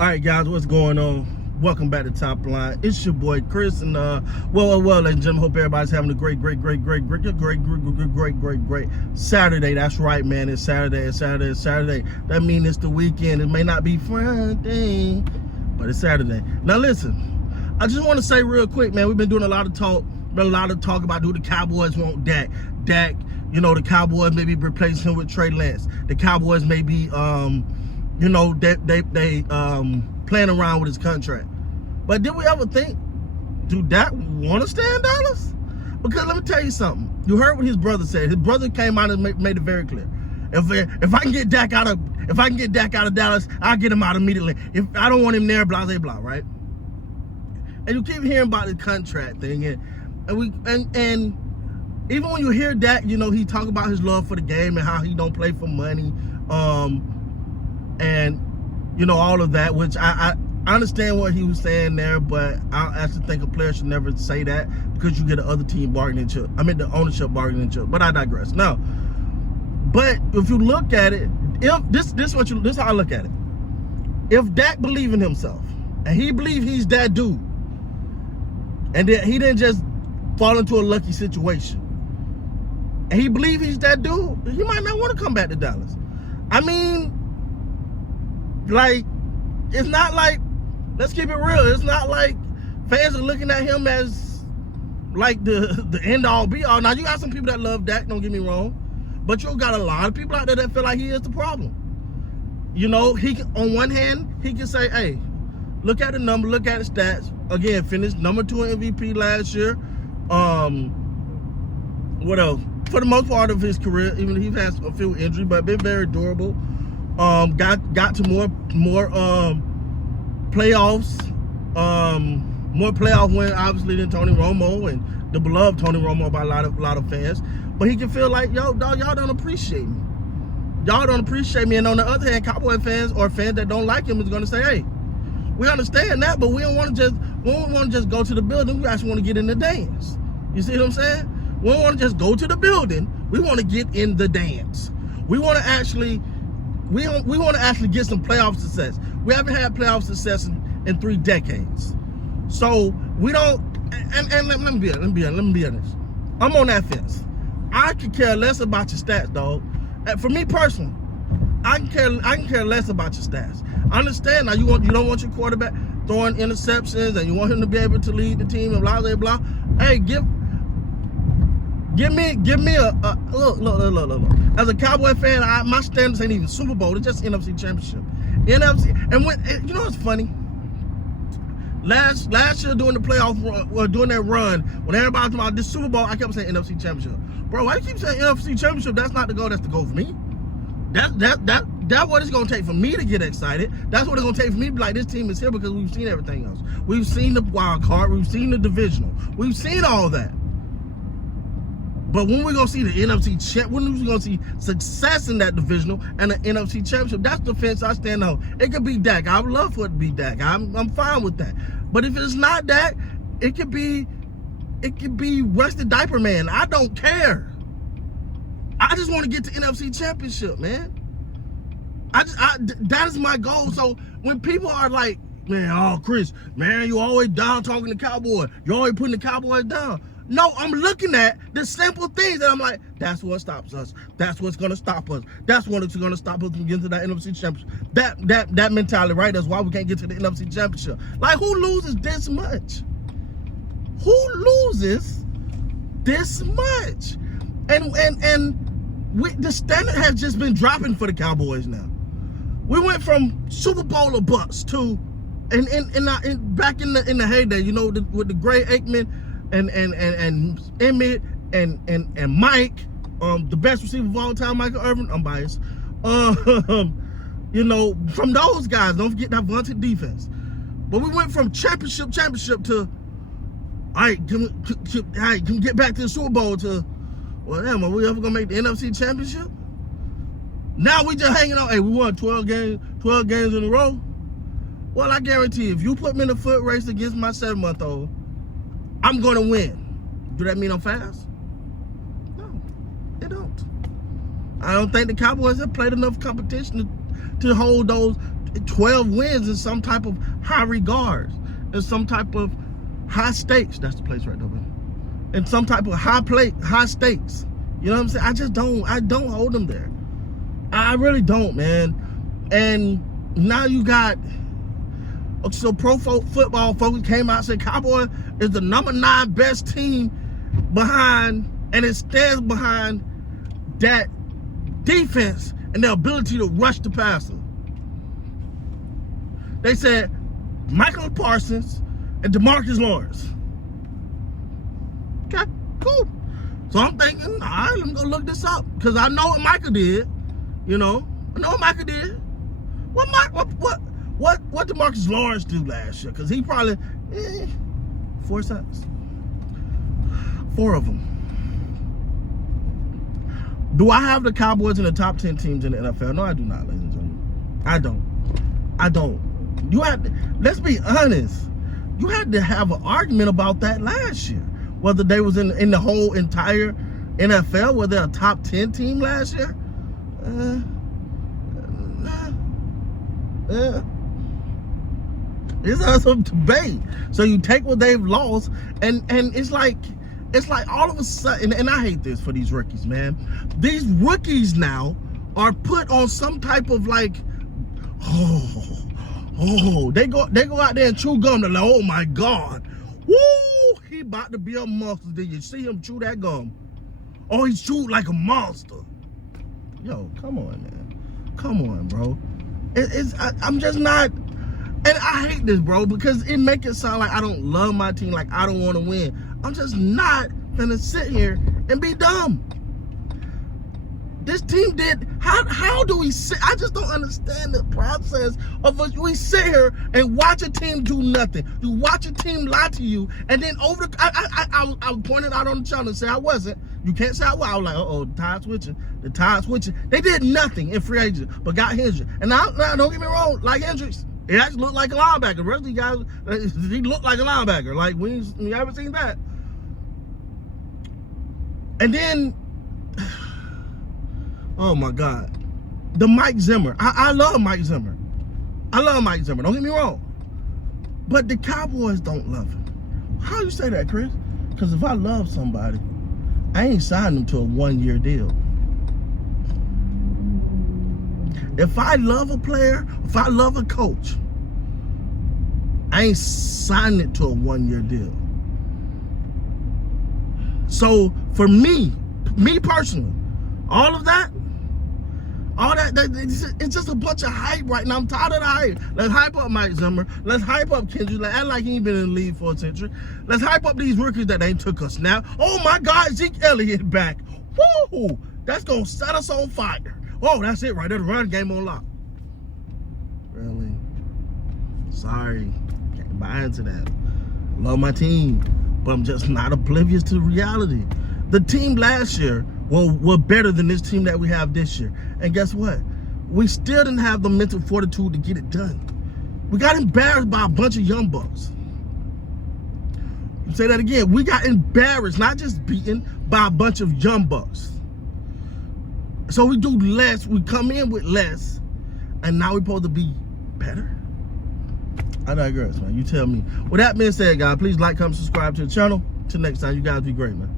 All right, guys, what's going on? Welcome back to Top Line. It's your boy Chris, and well, ladies and gentlemen, hope everybody's having a great Saturday. That's right, man. It's Saturday. That means it's the weekend. It may not be Friday, but it's Saturday. Now, listen, I just want to say real quick, man. We've been doing a lot of talk about do the Cowboys want Dak. Dak, you know, the Cowboys may be replacing him with Trey Lance. The Cowboys may be you know, they playing around with his contract. But did we ever think, do Dak want to stay in Dallas? Because let me tell you something. You heard what his brother said. His brother came out and made it very clear. If I can get Dak out of Dallas, I'll get him out immediately. If I don't want him there, blah blah blah, right? And you keep hearing about the contract thing, and even when you hear Dak, you know, he talk about his love for the game and how he don't play for money. And you know, all of that, which I understand what he was saying there, but I actually think a player should never say that because you get the other team bargaining chip. I mean, the ownership bargaining chip. But I digress. Now, but if you look at it, if this is how I look at it. If Dak believe in himself and he believe he's that dude, and that he didn't just fall into a lucky situation, and he believe he's that dude, he might not want to come back to Dallas. I mean, like, it's not like, let's keep it real, it's not like fans are looking at him as like the end all be all. Now, you got some people that love Dak, don't get me wrong, but you got a lot of people out there that feel like he is the problem. You know, he can, on one hand, he can say, hey, look at the number, look at the stats. Again, finished number 2 in MVP last year. What else? For the most part of his career, even though he has a few injuries, but been very durable. Got to more playoffs, more playoff win, obviously, than Tony Romo, and the beloved Tony Romo by a lot of fans. But he can feel like, yo, dog, y'all don't appreciate me. Y'all don't appreciate me. And on the other hand, Cowboy fans or fans that don't like him is going to say, hey, we understand that, but we don't want to just go to the building. We actually want to get in the dance. You see what I'm saying? We don't want to just go to the building. We want to get in the dance. We want to actually get some playoff success. We haven't had playoff success in 3 decades. So we don't. And let me be honest. I'm on that fence. I could care less about your stats, dog. For me personally, I can care less about your stats. I understand now you don't want your quarterback throwing interceptions and you want him to be able to lead the team and blah blah blah. Hey, give me a look. As a Cowboy fan, my standards ain't even Super Bowl. It's just NFC Championship. NFC, and when you know what's funny? Last year during the playoff run, during that run, when everybody was talking about this Super Bowl, I kept saying NFC Championship. Bro, why you keep saying NFC Championship? That's not the goal. That's the goal for me. That's what it's gonna take for me to get excited. That's what it's gonna take for me to be like, this team is here because we've seen everything else. We've seen the wild card. We've seen the divisional. We've seen all that. But when we're gonna see the NFC champ, when we're gonna see success in that divisional and the NFC Championship, that's the fence I stand on. It could be Dak. I would love for it to be Dak. I'm fine with that. But if it's not Dak, it could be Rusty Diaper Man. I don't care. I just want to get to NFC Championship, man. That is my goal. So when people are like, man, oh Chris, man, you always down talking to Cowboys. You're always putting the Cowboys down. No, I'm looking at the simple things that I'm like, that's what stops us. That's what's gonna stop us. That's what's gonna stop us from getting to that NFC Championship. That mentality, right? That's why we can't get to the NFC Championship. Like, who loses this much? Who loses this much? And the standard has just been dropping for the Cowboys now. We went from Super Bowl or bust to, and back in the heyday, you know, with the great Aikman and Emmett and Mike, the best receiver of all time, Michael Irvin. I'm biased. You know, from those guys, don't forget that vaunted defense. But we went from championship to, all right, can get back to the Super Bowl to, well, damn, are we ever gonna make the NFC Championship? Now we just hanging on. Hey, we won 12 games in a row. Well, I guarantee if you put me in a foot race against my 7-month-old, I'm gonna win. Do that mean I'm fast? No, it don't. I don't think the Cowboys have played enough competition to hold those 12 wins is some type of high regards. It's some type of high stakes. That's the place right there, man. And some type of high stakes. You know what I'm saying? I don't hold them there. I really don't, man. And now you got, so Pro Football Focus came out and said Cowboys is the number 9 best team behind, and it stands behind that defense and their ability to rush the passer. They said Michael Parsons and DeMarcus Lawrence. Okay, cool. So I'm thinking, all right, let me go look this up. Because I know what Michael did. You know, I know what Michael did. What DeMarcus Lawrence do last year? Because he probably 4 sacks. 4 of them. Do I have the Cowboys in the top 10 teams in the NFL? No, I do not, ladies and gentlemen. I don't. You had to, let's be honest. You had to have an argument about that last year. Whether they was in the whole entire NFL, were they a top 10 team last year? It's some debate. So you take what they've lost, and it's like all of a sudden, and I hate this for these rookies, man. These rookies now are put on some type of like, they go out there and chew gum. They're like, oh my God, woo, he about to be a monster. Did you see him chew that gum? Oh, he's chewed like a monster. Yo, come on, man. Come on, bro. I'm just not, and I hate this, bro, because it make it sound like I don't love my team, like I don't want to win. I'm just not gonna sit here and be dumb. This team did, how do we sit? I just don't understand the process of us. We sit here and watch a team do nothing. You watch a team lie to you, and then I pointed out on the channel and said I wasn't. You can't say I was. I was like, uh-oh, the tide switching. They did nothing in free agency, but got Hendricks. And now don't get me wrong, like Hendricks, it actually looked like a linebacker. The rest of you guys, he looked like a linebacker. Like, we haven't seen that. And then, oh my God, the Mike Zimmer. I love Mike Zimmer. Don't get me wrong. But the Cowboys don't love him. How you say that, Chris? Because if I love somebody, I ain't signing them to a 1-year deal. If I love a player, if I love a coach, I ain't signing it to a 1-year deal. So for me personally, all that, it's just a bunch of hype right now. I'm tired of the hype. Let's hype up Mike Zimmer. Let's hype up Kendrick. Let's act like he ain't been in the league for a century. Let's hype up these rookies that ain't took us now. Oh my God, Zeke Elliott back. Woo! That's gonna set us on fire. Oh, that's it right there. The run game on lock. Really? Sorry. Can't buy into that. Love my team, but I'm just not oblivious to reality. The team last year were better than this team that we have this year. And guess what? We still didn't have the mental fortitude to get it done. We got embarrassed by a bunch of young bucks. Say that again. We got embarrassed, not just beaten, by a bunch of young bucks. So we do less. We come in with less, and now we're supposed to be better? I digress, man. You tell me. With that being said, guys, please like, comment, subscribe to the channel. Till next time, you guys be great, man.